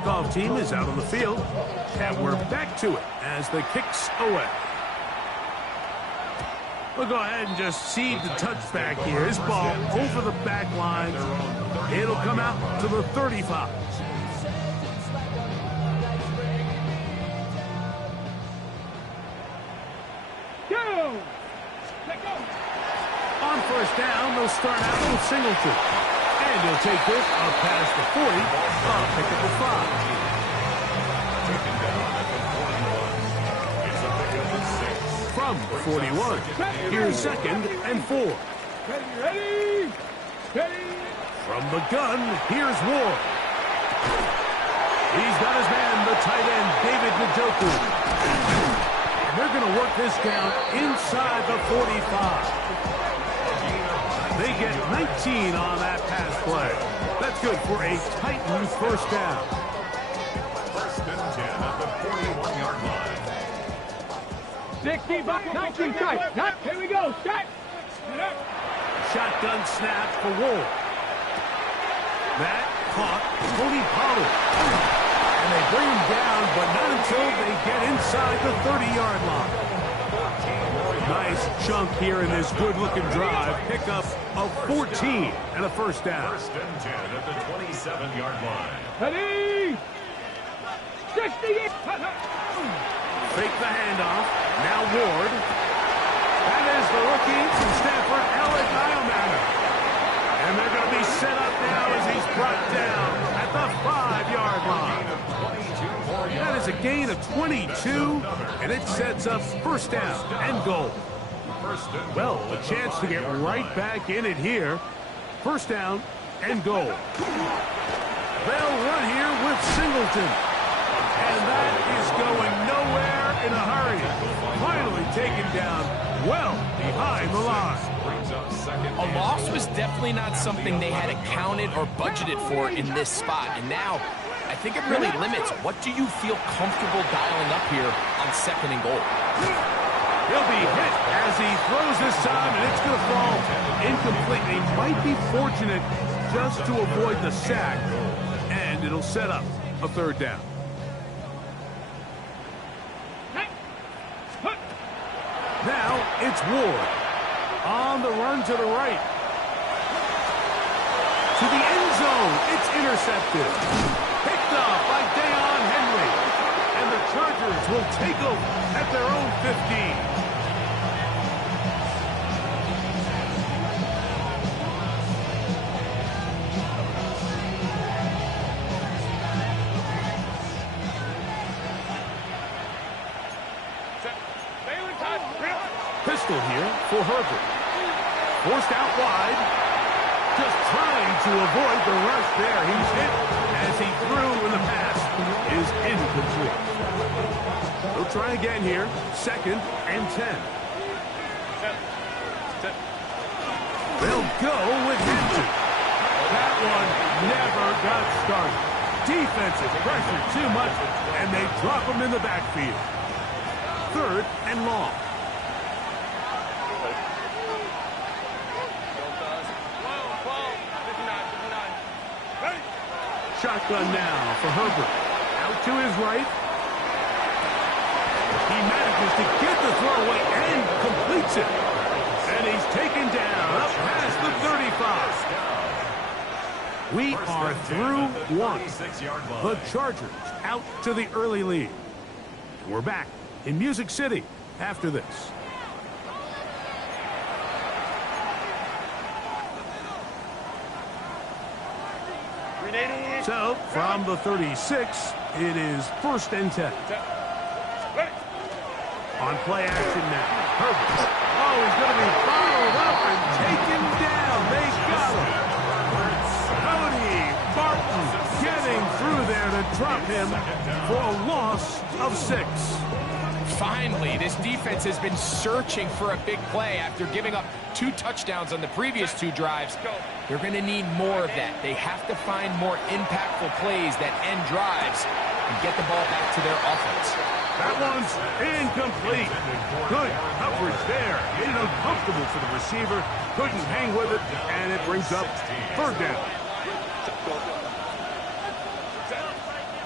kickoff team is out on the field. And we're back to it as the kick's away. We'll go ahead and just seed the touchback here. This ball over the back line. It'll come out to the 35. On first down, they'll start out with Singleton. And he'll take this up past the 40, pick up the 5. From 41, here's 2nd and 4. Ready. From the gun, here's Ward. He's got his man, the tight end, David Njoku. And they're going to work this down inside the 45. They get 19 on that pass play. That's good for a Titan first down. 1st and 10 at the 41-yard line. 65, 19, tight. Here we go. Shot. Shotgun snap for Ward. That caught Cody Pollard. And they bring him down, but not until they get inside the 30-yard line. Nice chunk here in this good-looking drive. Pickup of 14 and a first down. 1st and 10 at the 27-yard line. Ready. 60. Fake the handoff. Now Ward. That is the rookie from Stanford, Alec Iomanner. And they're going to be set up now as he's brought down at the 5-yard line. That is a gain of 22, and it sets up first down and goal. Well, a chance to get right back in it here. First down and goal. They'll run here with Singleton. And that is going nowhere in a hurry. Finally taken down well behind the line. A loss was definitely not something they had accounted or budgeted for in this spot. And now, I think it really limits what do you feel comfortable dialing up here on 2nd and goal. He'll be hit as he throws this time, and it's going to fall incomplete. They might be fortunate just to avoid the sack, and it'll set up a 3rd down. Now it's Ward on the run to the right. To the end zone. It's intercepted. Picked up by Deion Henry. And the Chargers will take over at their own 15. Pistol here for Herbert. Forced out wide. Just trying to avoid the rush there. He's hit as he threw and the pass is incomplete. They'll try again here. 2nd and 10. They'll go with Hinton. That one never got started. Defensive pressure too much, and they drop him in the backfield. 3rd and long. Shotgun now for Herbert. Out to his right. He manages to get the throw away and completes it. And he's taken down up past the 35. We are through one. The Chargers out to the early lead. We're back in Music City after this. So, from the 36, it is 1st and 10. On play action now. Herbert. Oh, he's going to be followed up and taken down. They got him. Cody Barton getting through there to drop him for a loss of 6. Finally, this defense has been searching for a big play after giving up 2 touchdowns on the previous 2 drives. They're going to need more of that. They have to find more impactful plays that end drives and get the ball back to their offense. That one's incomplete. Good coverage there. Made it uncomfortable for the receiver. Couldn't hang with it, and it brings up 3rd down.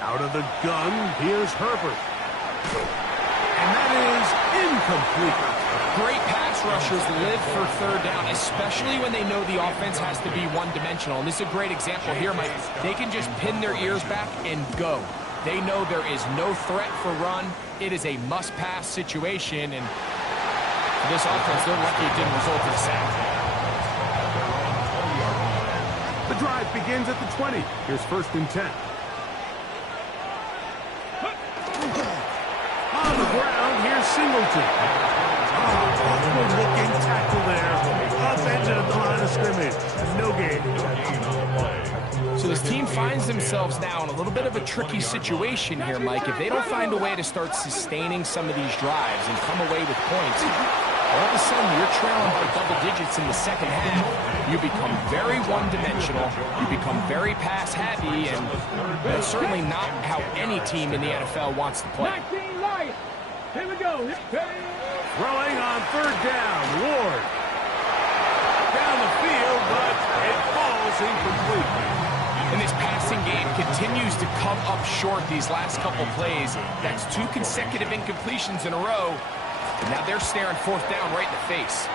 Out Out of the gun, here's Herbert. And that is incomplete. Great pass rushers live for third down, especially when they know the offense has to be one-dimensional. And this is a great example here, Mike. They can just pin their ears back and go. They know there is no threat for run. It is a must-pass situation, and for this offense, they're lucky it didn't result in a sack. The drive begins at the 20. Here's 1st and 10. On the ground, here's Singleton. Awkward-looking tackle there. Offensive at the line of scrimmage. No gain. So this team finds themselves now in a little bit of a tricky situation here, Mike. If they don't find a way to start sustaining some of these drives and come away with points, all of a sudden you're trailing by double digits in the second half. You become very one-dimensional. You become very pass-heavy, and that's certainly not how any team in the NFL wants to play. 19 Lions. Here we go. Throwing on 3rd down. Ward. Down the field, but it falls incomplete. And this passing game continues to come up short these last couple plays. That's 2 consecutive incompletions in a row. And now they're staring 4th down right in the face.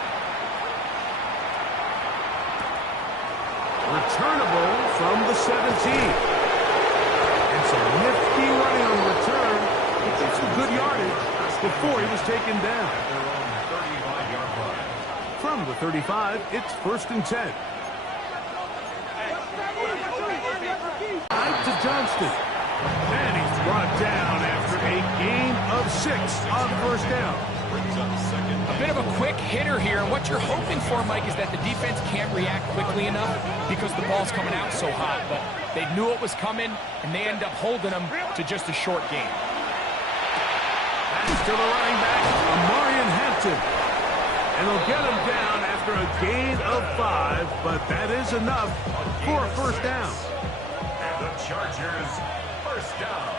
Returnable from the 17. And some nifty running on the return. He took some good yardage before he was taken down. From the 35, it's 1st and 10. Out to Johnston. And he's brought down after a gain of 6 on 1st down. A bit of a quick hitter here. What you're hoping for, Mike, is that the defense can't react quickly enough because the ball's coming out so hot. But they knew it was coming, and they end up holding them to just a short gain. That's to the running back, Amarian Hampton. And they'll get him down after a gain of 5, but that is enough for a 1st down. And the Chargers, 1st down.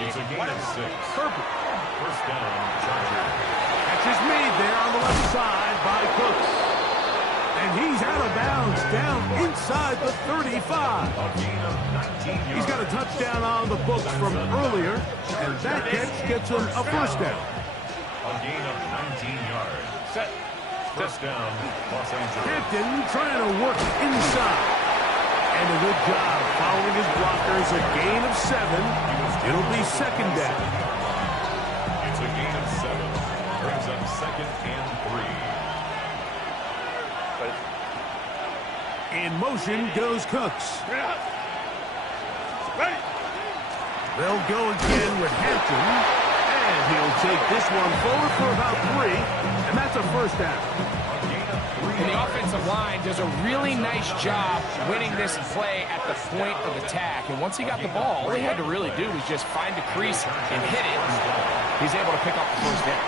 It's a gain of 6. Herbert. 1st down, Chargers. Catch is made there on the left side by Cooks. And he's out of bounds down inside the 35. A gain of 19 yards. He's got a touchdown on the books from earlier, and that catch gets him a 1st down. A gain of 19 yards. 1st down, Los Angeles. Hampton trying to work inside. And a good job following his blockers. A gain of 7. It'll be 2nd down. It's a gain of 7. Brings up 2nd and 3. In motion goes Cooks. They'll go again with Hampton. And he'll take this one forward for about 3. And that's a 1st down. And the offensive line does a really nice job winning this play at the point of attack. And once he got the ball, all he had to really do was just find the crease and hit it. He's able to pick up the 1st down.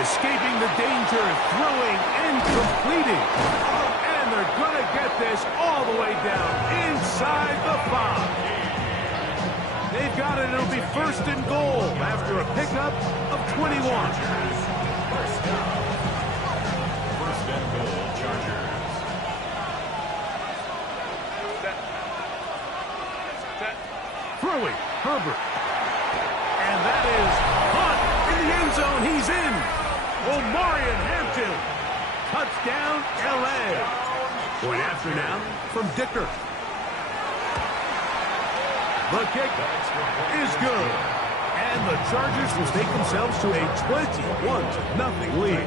Escaping the danger, throwing and completing. And they're going to get this all the way down inside the 5. They've got it. It'll be 1st and goal after a pickup of 21. 1st and goal, Chargers. Throwing, Herbert. And that is caught in the end zone. He's in. Omarion Hampton. Touchdown, L.A. Point after now from Dicker. The kick is good. And the Chargers will take themselves to a 21-0 lead.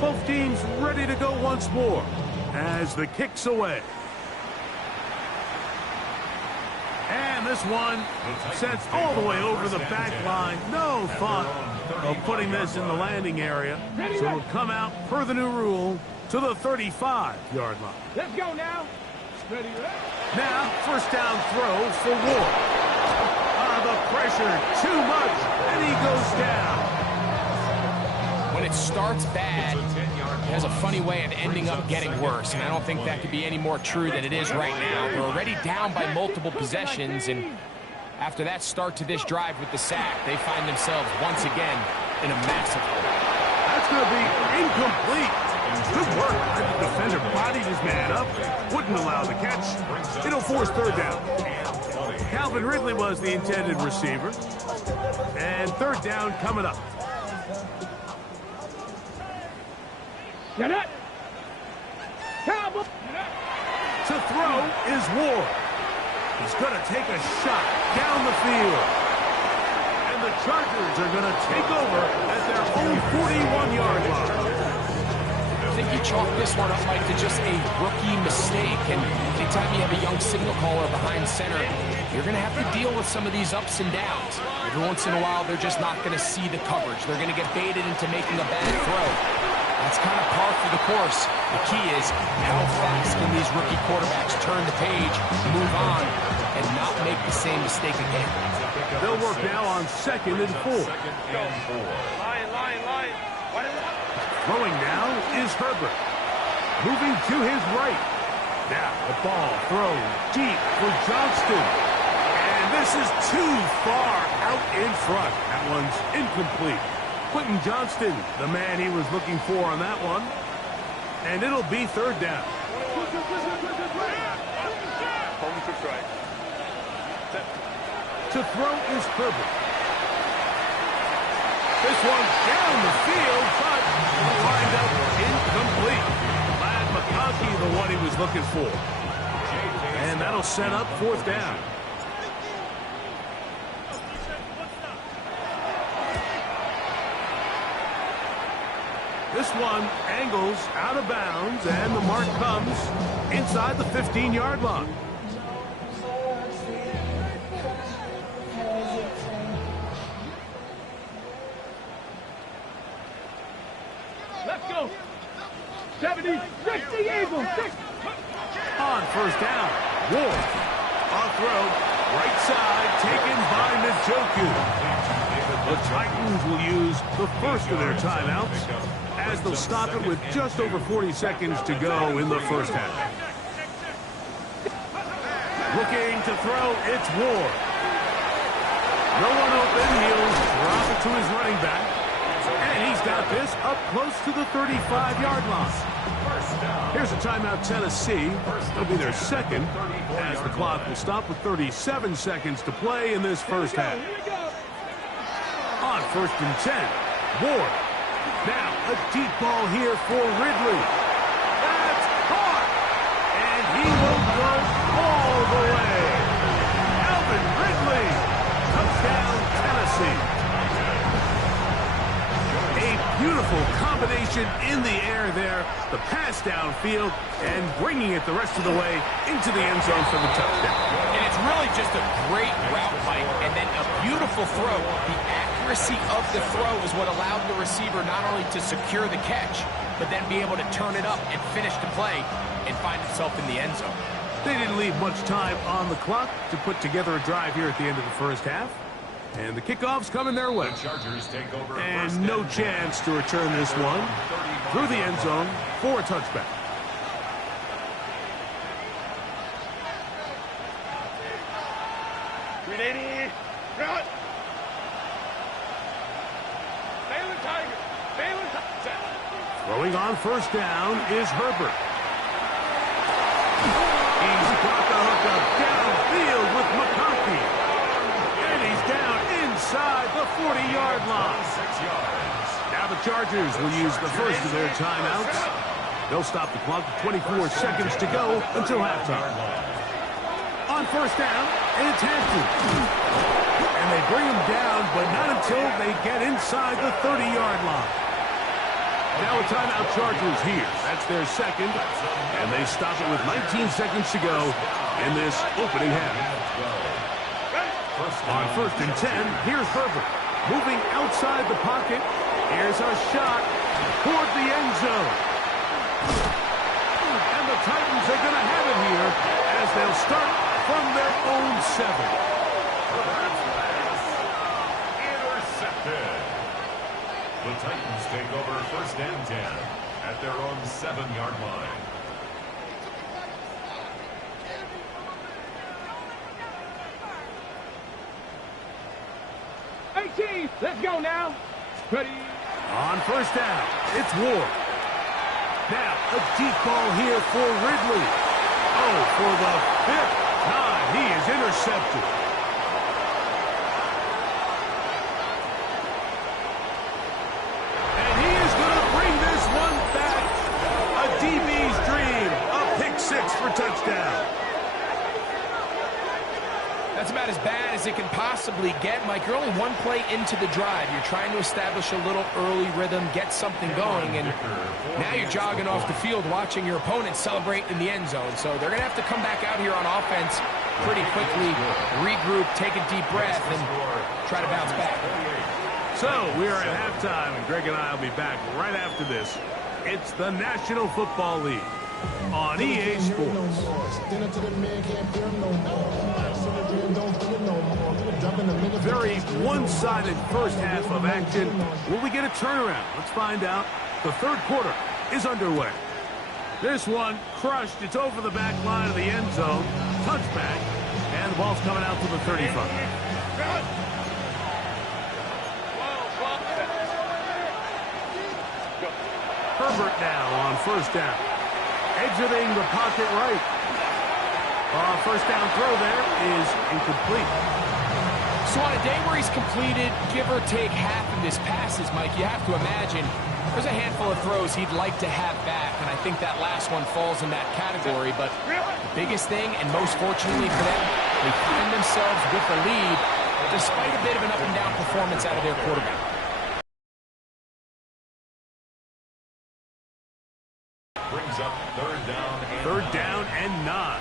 Both teams ready to go once more as the kick's away. And this one sets all the way over the back line. No thought of putting this in the landing area. So it'll come out per the new rule to the 35-yard line. Let's go now. Ready, ready. Now, 1st down throw for Ward. The pressure, too much, and he goes down. When it starts bad, it has a funny way of ending up getting worse, and I don't think that could be any more true than it is right now. They're already down by multiple possessions, and after that start to this drive with the sack, they find themselves once again in a massive hole. That's going to be incomplete. Good work. The defender bodied his man up, wouldn't allow the catch. It'll force third down. Calvin Ridley was the intended receiver. And third down coming up. Get it. Cowboy. To throw is Ward. He's going to take a shot down the field. And the Chargers are going to take over at their own 41-yard line. I think you chalk this one up, Mike, to just a rookie mistake. And anytime you have a young signal caller behind center, you're going to have to deal with some of these ups and downs. Every once in a while, they're just not going to see the coverage. They're going to get baited into making a bad throw. That's kind of par for the course. The key is how fast can these rookie quarterbacks turn the page, move on, and not make the same mistake again. They'll work now on 2nd and 4. Line. Throwing now is Herbert. Moving to his right. Now the ball thrown deep for Johnston. And this is too far out in front. That one's incomplete. Quentin Johnston, the man he was looking for on that one. And it'll be third down. To throw is Herbert. This one's down the field, but will wind up incomplete. Ladd McConkey, the one he was looking for. And that'll set up fourth down. This one angles out of bounds, and the mark comes inside the 15-yard line. Let's go. 70, 60, Eagle, 6. On first down, Ward. On throw, right side, taken by Njoku. The Titans will use the first of their timeouts, as they'll stop it with just over 40 seconds to go in the first half. Looking to throw, it's Ward. No one open, he'll drop it to his running back. And he's got this up close to the 35-yard line. Here's a timeout, Tennessee. It'll be their second, as the clock will stop with 37 seconds to play in this first half. On 1st and 10, Ward. Now, a deep ball here for Ridley. That's caught! And he will go all the way. Calvin Ridley. Touchdown, Tennessee. A beautiful combination in the air there. The pass downfield and bringing it the rest of the way into the end zone for the touchdown. And it's really just a great route, Mike, and then a beautiful throw. The accuracy of the throw is what allowed the receiver not only to secure the catch, but then be able to turn it up and finish the play and find himself in the end zone. They didn't leave much time on the clock to put together a drive here at the end of the first half. And the kickoff's coming their way. And no chance to return this one through the end zone for a touchback. Throwing on first down is Herbert. He's got the hookup downfield with McConkey. And he's down inside the 40-yard line. Now the Chargers will use the first of their timeouts. They'll stop the clock with 24 seconds to go until halftime. On first down, it's Hampton. And they bring him down, but not until they get inside the 30-yard line. Now a timeout, Chargers here. That's their second, and they stop it with 19 seconds to go in this opening half. On 1st and 10, here's Herbert. Moving outside the pocket. Here's a shot toward the end zone. And the Titans are going to have it here as they'll start from their own 7. Intercepted. The Titans take over 1st and 10 at their own 7-yard line. Let's go now. Ready. On first down, it's Ward. Now, a deep ball here for Ridley. Oh, for the 5th time, he is intercepted. And he is going to bring this one back. A DB's dream. A pick 6 for touchdown. That's about as bad as it can possibly get, Mike. You're only one play into the drive. You're trying to establish a little early rhythm, get something going, and now you're jogging off the field watching your opponent celebrate in the end zone. So they're going to have to come back out here on offense pretty quickly, regroup, take a deep breath, and try to bounce back. So we are at halftime, and Greg and I will be back right after this. It's the National Football League on EA Sports. Very one-sided first half of action. Will we get a turnaround? Let's find out. The third quarter is underway. This one crushed. It's over the back line of the end zone. Touchback. And the ball's coming out to the 35. Herbert now on first down. Exiting the pocket right. First down throw there is incomplete. So on a day where he's completed, give or take half of his passes, Mike, you have to imagine there's a handful of throws he'd like to have back, and I think that last one falls in that category. But the biggest thing, and most fortunately for them, they find themselves with the lead despite a bit of an up-and-down performance out of their quarterback. Brings up third down and 9.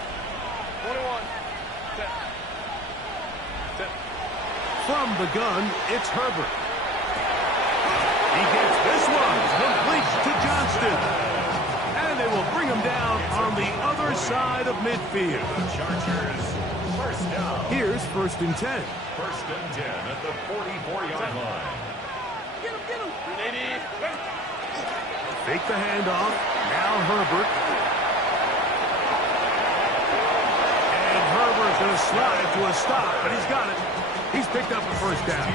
21. From the gun, it's Herbert. He gets this one complete to Johnston. And they will bring him down on the other side of midfield. The Chargers, first down. Here's 1st and 10. 1st and 10 at the 44-yard line. Get him. 380. Fake the handoff. Now Herbert. And Herbert's going to slide to a stop, but he's got it. He's picked up a first down.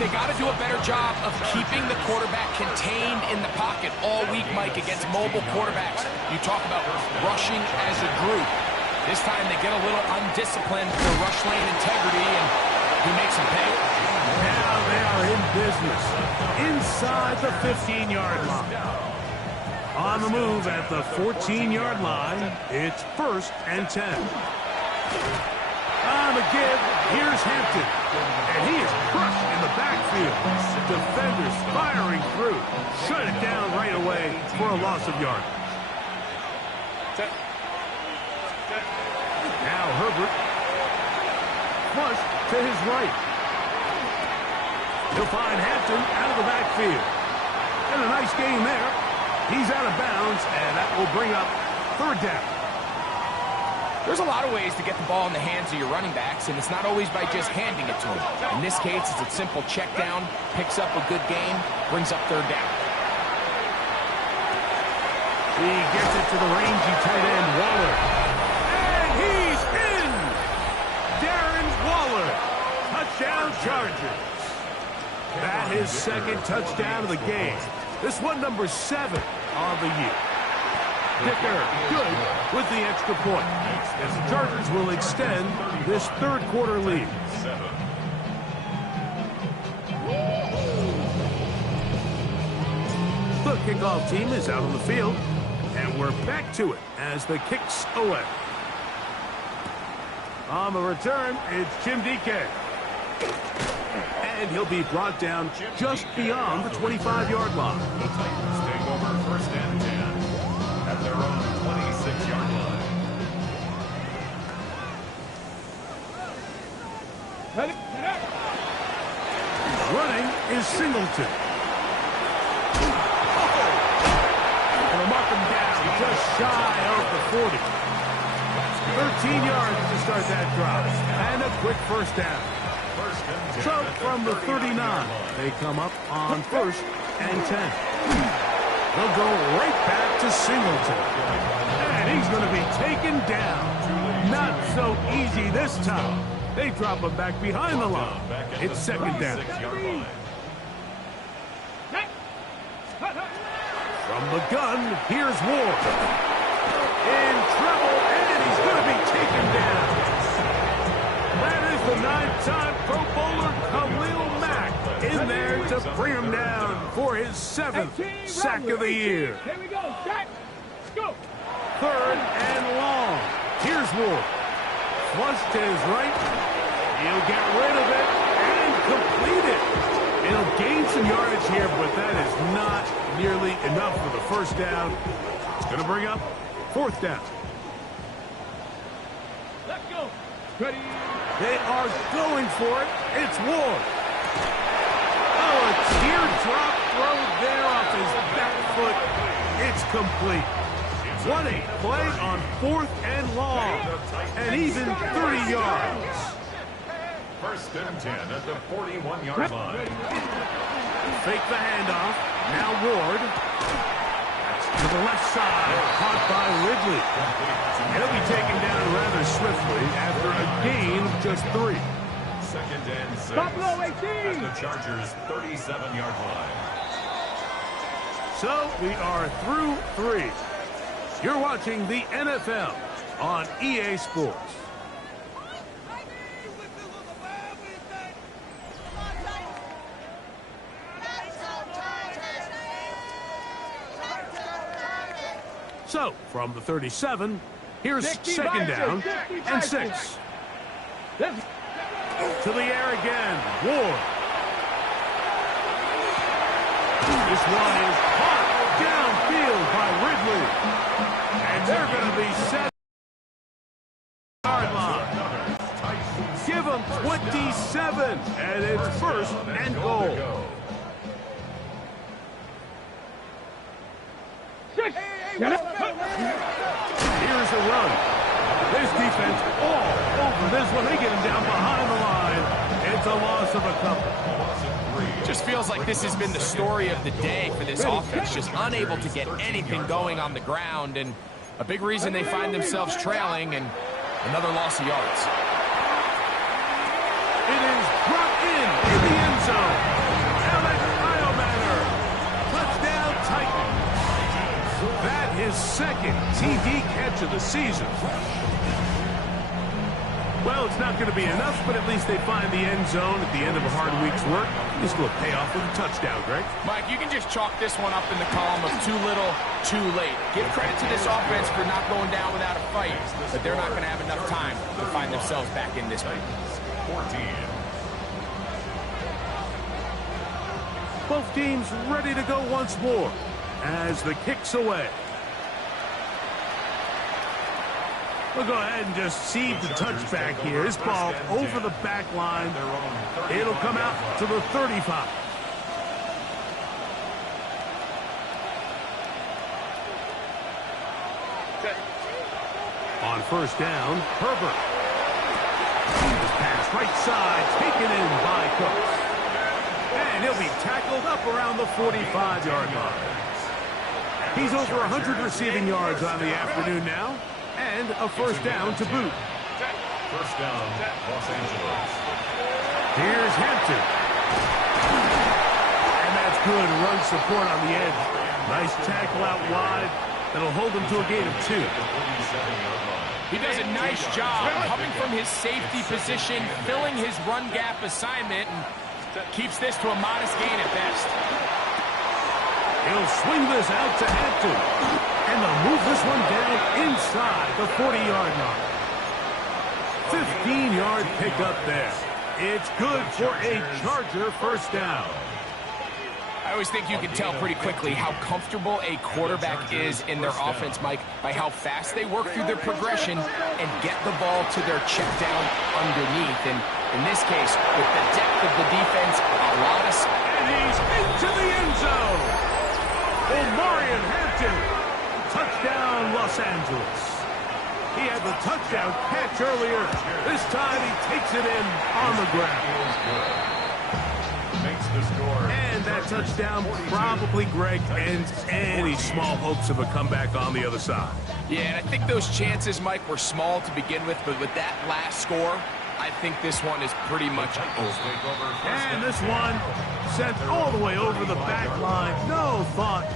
They got to do a better job of keeping the quarterback contained in the pocket all week, Mike, against mobile quarterbacks. You talk about rushing as a group. This time they get a little undisciplined for rush lane integrity, and he makes them pay. Now they are in business. Inside the 15-yard line. On the move at the 14-yard line, it's 1st and 10. On the give, here's Hampton. And he is crushed in the backfield. Defenders firing through. Shut it down right away for a loss of yard. Now Herbert. Flush to his right. He'll find Hampton out of the backfield. And a nice gain there. He's out of bounds, and that will bring up 3rd down. There's a lot of ways to get the ball in the hands of your running backs, and it's not always by just handing it to them. In this case, it's a simple check down, picks up a good gain, brings up 3rd down. He gets it to the rangy tight end, Waller. And he's in! Darren Waller. Touchdown Chargers. That is 2nd touchdown of the game. This one number 7 on the year. Dicker good with the extra point as the Chargers will extend this 3rd quarter lead. The kickoff team is out on the field, and we're back to it as the kick's away. On the return, it's Jim DK. And he'll be brought down just beyond the 25-yard line. The Titans take over 1st and 10 at their own 26-yard line. Running is Singleton. They'll mark him down just shy of the 40. 13 yards to start that drive. And a quick first down. So from the 39, they come up on 1st and 10. They'll go right back to Singleton. And he's going to be taken down. Not so easy this time. They drop him back behind the line. It's 2nd down. From From the gun, here's Ward. In trouble, and he's going to be taken down. That is the 9-time Pro Bowler Khalil Mack in there to bring him down for his 7th sack of the year. Here we go. Sack. Go. 3rd and long. Here's Ward. Flush to his right. He'll get rid of it and complete it. He'll gain some yardage here, but that is not nearly enough for the first down. It's going to bring up 4th down. Let's go. Ready. They are going for it. It's Ward. Oh, a teardrop throw there off his back foot. It's complete. What a play on 4th and long, and even 30 yards. 1st and 10 at the 41-yard line. Fake the handoff. Now Ward. That's to the left side. Caught by Ridley. He'll be taken down rather swiftly after a gain of just 3. 2nd and 6 Buffalo 18. at the Chargers' 37-yard line. So we are through 3. You're watching the NFL on EA Sports. So, from the 37, here's 2nd down and 6. To the air again, Ward. This one is caught downfield by Ridley. And they're going to be set. Yard line. Give them 27, and it's 1st and goal. Here's a run. This defense all over this one. They get him down behind the line. It's a loss of a couple. Just feels like this has been the story of the day for this offense, just unable to get anything going on the ground, and a big reason they find themselves trailing, and another loss of yards. It is brought in the end zone. Alex Iomanner. Touchdown Titans. That is 2nd TD catch of the season. Well, it's not going to be enough, but at least they find the end zone at the end of a hard week's work. This will pay off with a touchdown, Greg. Mike, you can just chalk this one up in the column of too little, too late. Give credit to this offense for not going down without a fight, but they're not going to have enough time to find themselves back in this one. 14. Both teams ready to go once more as the kick's away. We'll go ahead and just seed the touchback here. This ball over the back line. It'll come out to the 35. On 1st down, Herbert. This pass right side, taken in by Cooks. And he'll be tackled up around the 45-yard line. He's over 100 receiving yards on the afternoon now. And a 1st down to boot. 1st down, Los Angeles. Here's Hampton. And that's good run support on the edge. Nice tackle out wide. That'll hold him to a gain of 2. He does a nice job coming from his safety position, filling his run gap assignment, and keeps this to a modest gain at best. He'll swing this out to Hampton. And they'll move this one down inside the 40-yard line. 15-yard pickup there. It's good for a Charger 1st down. I always think you can tell pretty quickly how comfortable a quarterback is in their offense, Mike, by how fast they work through their progression and get the ball to their check down underneath. And in this case, with the depth of the defense, a lot of... And he's into the end zone. Omarion Hampton. Touchdown, Los Angeles. He had the touchdown catch earlier. This time he takes it in on the ground. Makes the score. And that touchdown probably, Greg, ends any small hopes of a comeback on the other side. Yeah, and I think those chances, Mike, were small to begin with, but with that last score, I think this one is pretty much over. And this one sent all the way over the back line. No thought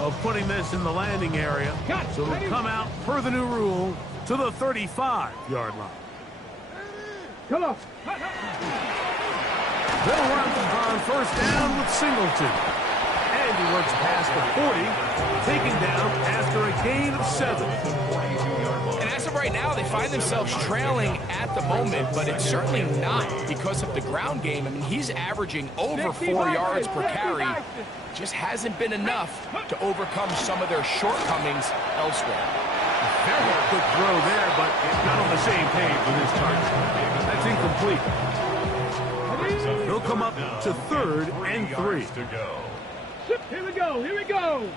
of putting this in the landing area. So it'll come out, per the new rule, to the 35-yard line. Come on. They'll run on first down with Singleton. And he works past the 40, taken down after a gain of 7. And as of right now, they find themselves trailing at the moment, but it's certainly not because of the ground game. I mean, he's averaging over 4 yards per carry. Just hasn't been enough to overcome some of their shortcomings elsewhere. Very good throw there, but not on the same page with his target. That's incomplete. He'll come up to 3rd and 3. Here we go. Here we go.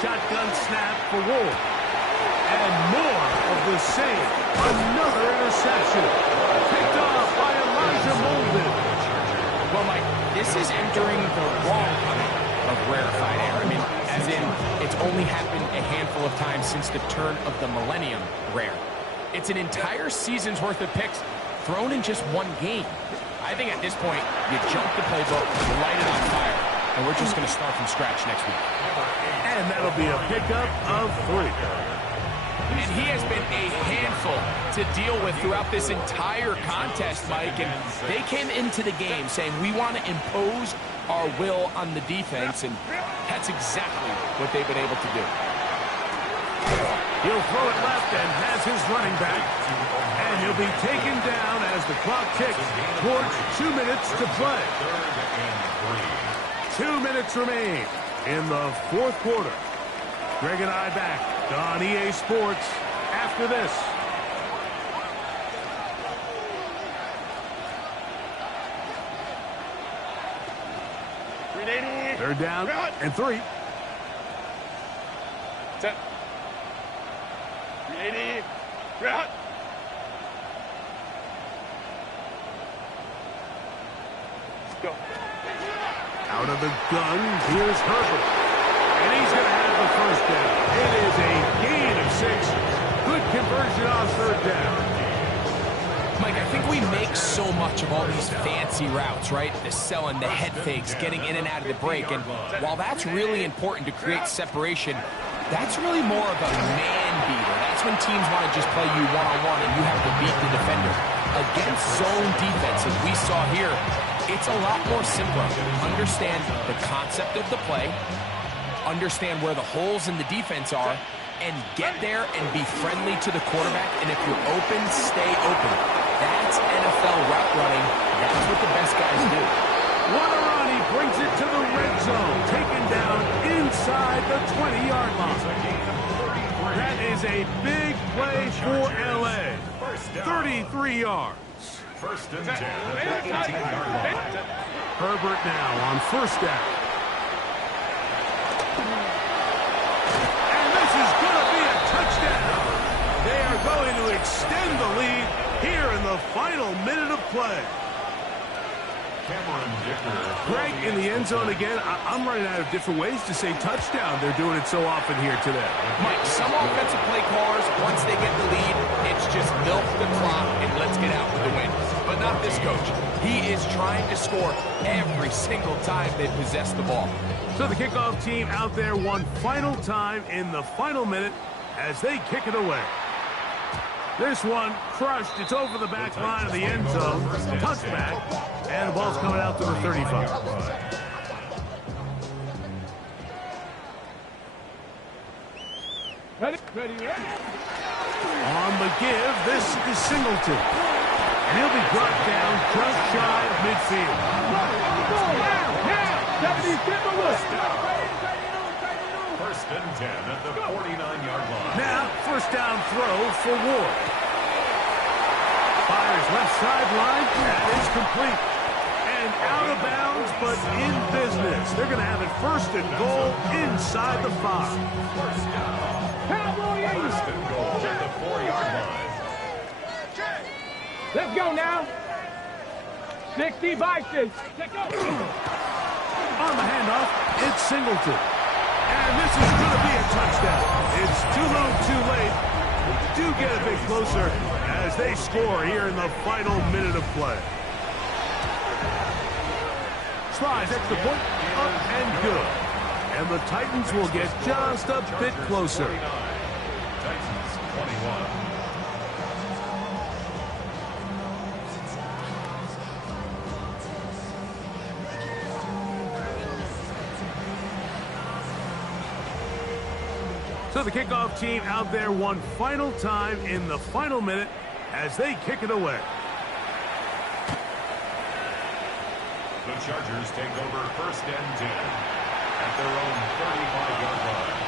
Shotgun snap for Ward. And more of the same. Another interception. Picked off by Elijah Molden. Well, Mike, this is entering the wrong kind of rarefied air. I mean, as in, it's only happened a handful of times since the turn of the millennium rare. It's an entire season's worth of picks thrown in just one game. I think at this point, you jump the playbook, you light it on fire, and we're just going to start from scratch next week. And that'll be a pickup of 3. And he has been a handful to deal with throughout this entire contest, Mike. And they came into the game saying, we want to impose our will on the defense, and that's exactly what they've been able to do. He'll throw it left and has his running back. And he'll be taken down as the clock ticks towards 2 minutes to play. 2 minutes remain in the 4th quarter. Greg and I back on EA Sports after this. They're down and 3. Set. 380. Route. Go. Out of the gun, here's Herbert. And he's going to have the first down. It is a gain of 6. Good conversion on 3rd down. Mike, I think we make so much of all these fancy routes, right? The selling, the head fakes, getting in and out of the break. And while that's really important to create separation, that's really more of a man beater. That's when teams want to just play you one-on-one and you have to beat the defender. Against zone defense, as we saw here, it's a lot more simpler. Understand the concept of the play, understand where the holes in the defense are, and get there and be friendly to the quarterback. And if you're open, stay open. That's NFL route running. That's what the best guys do. Waterani brings it to the red zone, taken down inside the 20-yard line. That is a big play for L.A. 33 yards. 1st and 10 at the 18-yard line. Herbert now on 1st down. And this is going to be a touchdown. They are going to extend the lead here in the final minute of play. Cameron Dicker. Greg in the end zone again. I'm running out of different ways to say touchdown. They're doing it so often here today. Mike, some offensive play callers, once they get the lead, it's just milk the clock and let's get out with the win. But not this coach. He is trying to score every single time they possess the ball. So the kickoff team out there one final time in the final minute as they kick it away. This one crushed. It's over the back line of the end zone. Touchback. And the ball's coming out to the 35. Ready. On the give, this is Singleton. And he'll be brought down just shy of midfield. Now. 1st and 10 at the 49-yard line. Now, 1st down throw for Ward. Fires left sideline. That is complete. And out of bounds, but in business. They're going to have it 1st and goal inside the 5. 1st down. 1st and goal at the 4-yard line. Let's go now. 60 Vikings. Let's go. On the handoff, it's Singleton. And this is going to be a touchdown. It's too little, too late. We do get a bit closer as they score here in the final minute of play. Slides extra point, up and good. And the Titans will get just a bit closer. Titans 21. So the kickoff team out there one final time in the final minute as they kick it away. The Chargers take over 1st and 10 at their own 35-yard line.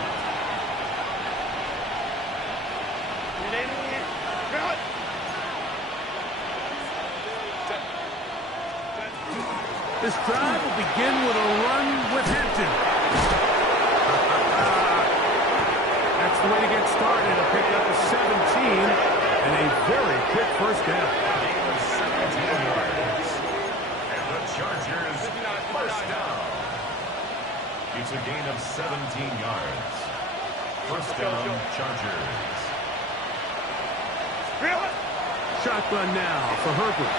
This drive will begin with a run with Hampton. That's the way to get started. A pick up to 17 and a very quick first down. Gain of 17 yards. And the Chargers first down. It's a gain of 17 yards. First down, Chargers. Shotgun now for Herbert.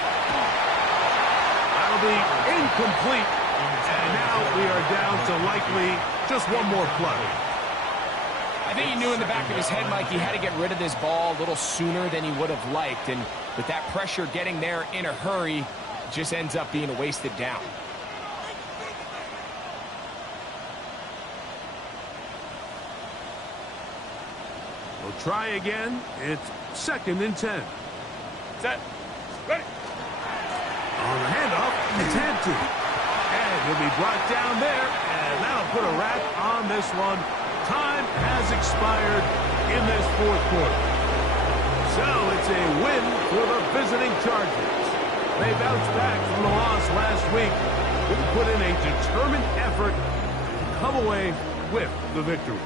That'll be incomplete. And now we are down to likely just one more play. I think he knew in the back of his head, Mike, he had to get rid of this ball a little sooner than he would have liked. And with that pressure getting there in a hurry, it just ends up being a wasted down. We'll try again. It's 2nd and 10. Set. Ready. On the handoff, it's Hampton. And he'll be brought down there, and that'll put a wrap on this one. Time has expired in this 4th quarter. So it's a win for the visiting Chargers. They bounced back from the loss last week. They put in a determined effort to come away with the victory.